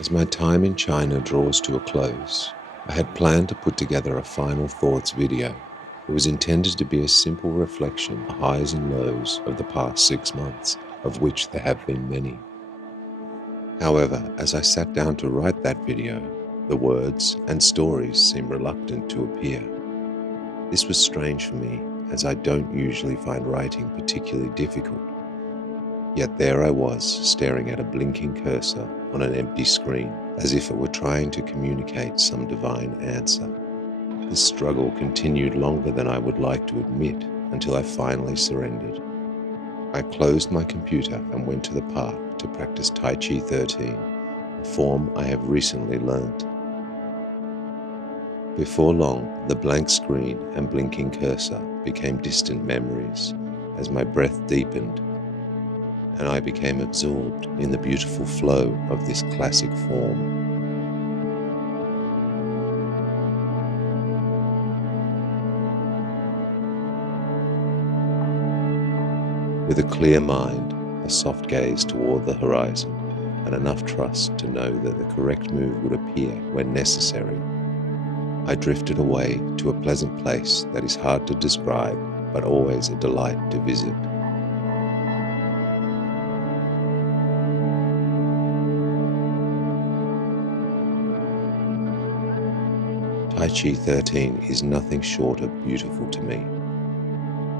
As my time in China draws to a close, I had planned to put together a final thoughts video. It was intended to be a simple reflection of the highs and lows of the past 6 months, of which there have been many. However, as I sat down to write that video, the words and stories seemed reluctant to appear. This was strange for me, as I don't usually find writing particularly difficult. Yet there I was, staring at a blinking cursor on an empty screen, as if it were trying to communicate some divine answer. This struggle continued longer than I would like to admit, until I finally surrendered. I closed my computer and went to the park to practice Tai Chi 13, a form I have recently learnt. Before long, the blank screen and blinking cursor became distant memories as my breath deepened, and I became absorbed in the beautiful flow of this classic form. With a clear mind, a soft gaze toward the horizon, and enough trust to know that the correct move would appear when necessary, I drifted away to a pleasant place that is hard to describe, but always a delight to visit. Tai Chi 13 is nothing short of beautiful to me.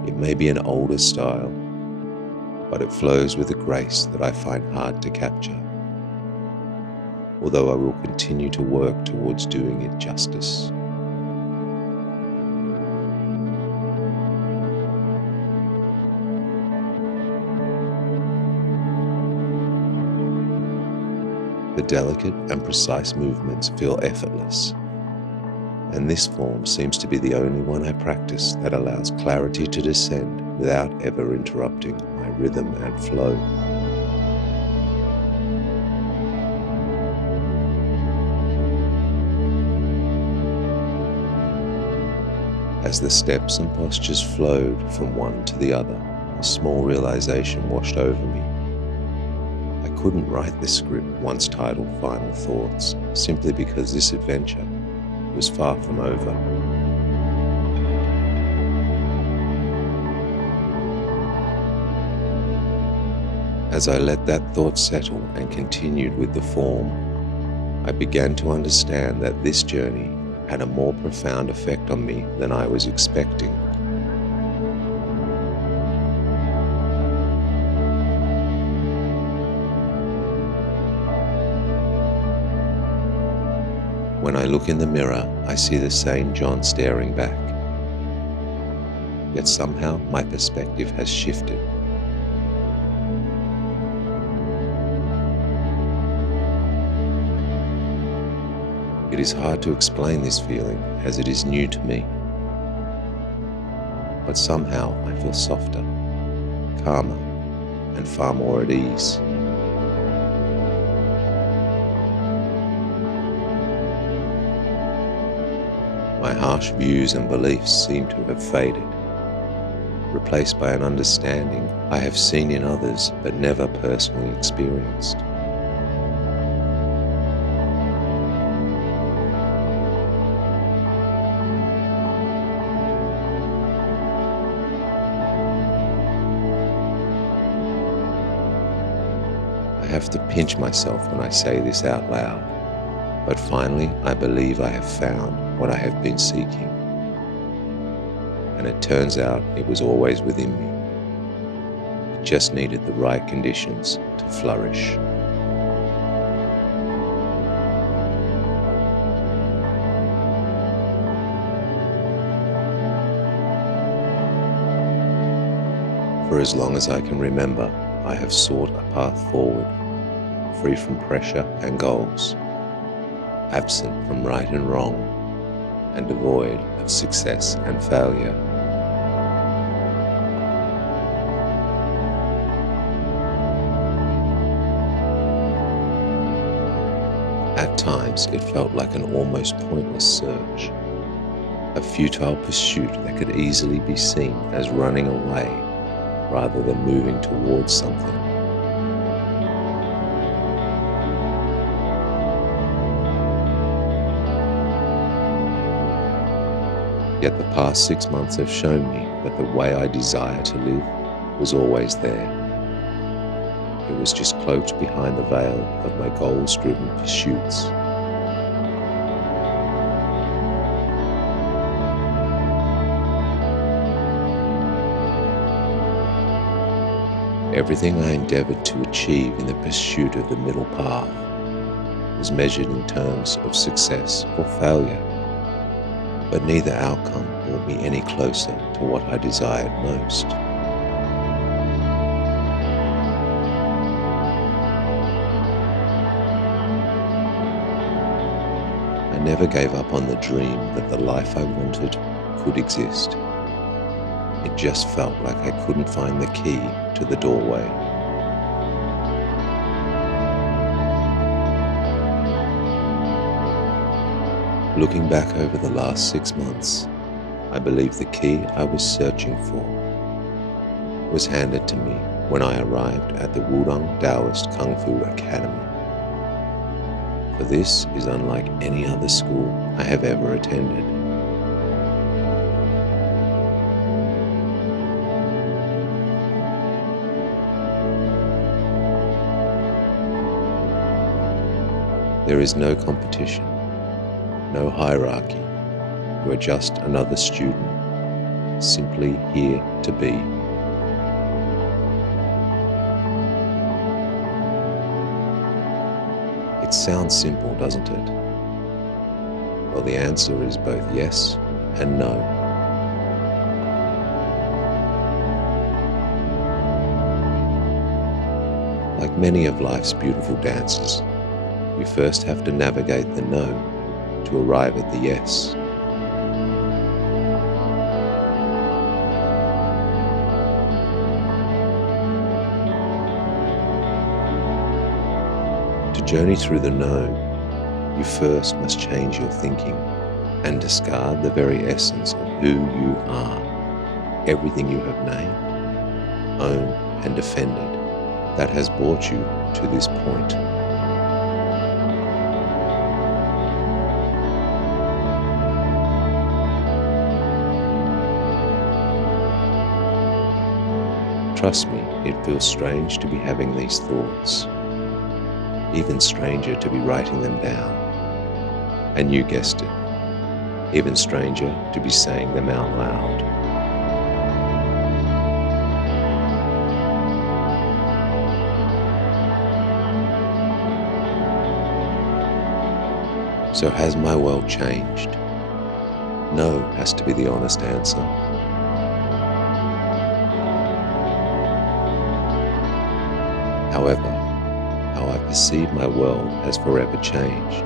It may be an older style, but it flows with a grace that I find hard to capture, although I will continue to work towards doing it justice. The delicate and precise movements feel effortless, and this form seems to be the only one I practice that allows clarity to descend without ever interrupting my rhythm and flow. As the steps and postures flowed from one to the other, a small realization washed over me. I couldn't write this script once titled Final Thoughts, simply because this adventure was far from over. As I let that thought settle and continued with the form, I began to understand that this journey had a more profound effect on me than I was expecting. When I look in the mirror, I see the same John staring back. Yet somehow my perspective has shifted. It is hard to explain this feeling as it is new to me. But somehow I feel softer, calmer, and far more at ease. My harsh views and beliefs seem to have faded, replaced by an understanding I have seen in others but never personally experienced. I have to pinch myself when I say this out loud, but finally I believe I have found what I have been seeking. And it turns out it was always within me. It just needed the right conditions to flourish. For as long as I can remember, I have sought a path forward, free from pressure and goals, absent from right and wrong, and devoid of success and failure. At times, it felt like an almost pointless search, a futile pursuit that could easily be seen as running away rather than moving towards something. Yet the past 6 months have shown me that the way I desire to live was always there. It was just cloaked behind the veil of my goals-driven pursuits. Everything I endeavored to achieve in the pursuit of the middle path was measured in terms of success or failure, but neither outcome brought me any closer to what I desired most. I never gave up on the dream that the life I wanted could exist. It just felt like I couldn't find the key to the doorway. Looking back over the last 6 months, I believe the key I was searching for was handed to me when I arrived at the Wudang Taoist Kung Fu Academy. For this is unlike any other school I have ever attended. There is no competition, no hierarchy. You are just another student, simply here to be. It sounds simple, doesn't it? Well, the answer is both yes and no. Like many of life's beautiful dances, you first have to navigate the no to arrive at the yes. To journey through the no, you first must change your thinking and discard the very essence of who you are, everything you have named, owned and defended that has brought you to this point. Trust me, it feels strange to be having these thoughts, even stranger to be writing them down. And you guessed it, even stranger to be saying them out loud. So has my world changed? No has to be the honest answer. However, how I perceive my world has forever changed,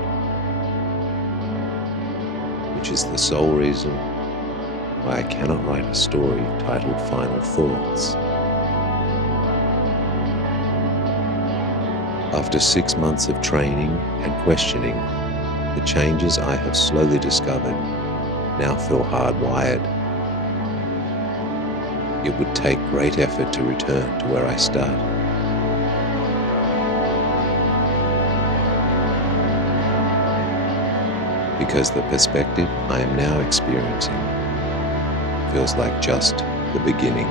which is the sole reason why I cannot write a story titled Final Thoughts. After 6 months of training and questioning, the changes I have slowly discovered now feel hardwired. It would take great effort to return to where I started. Because the perspective I am now experiencing feels like just the beginning.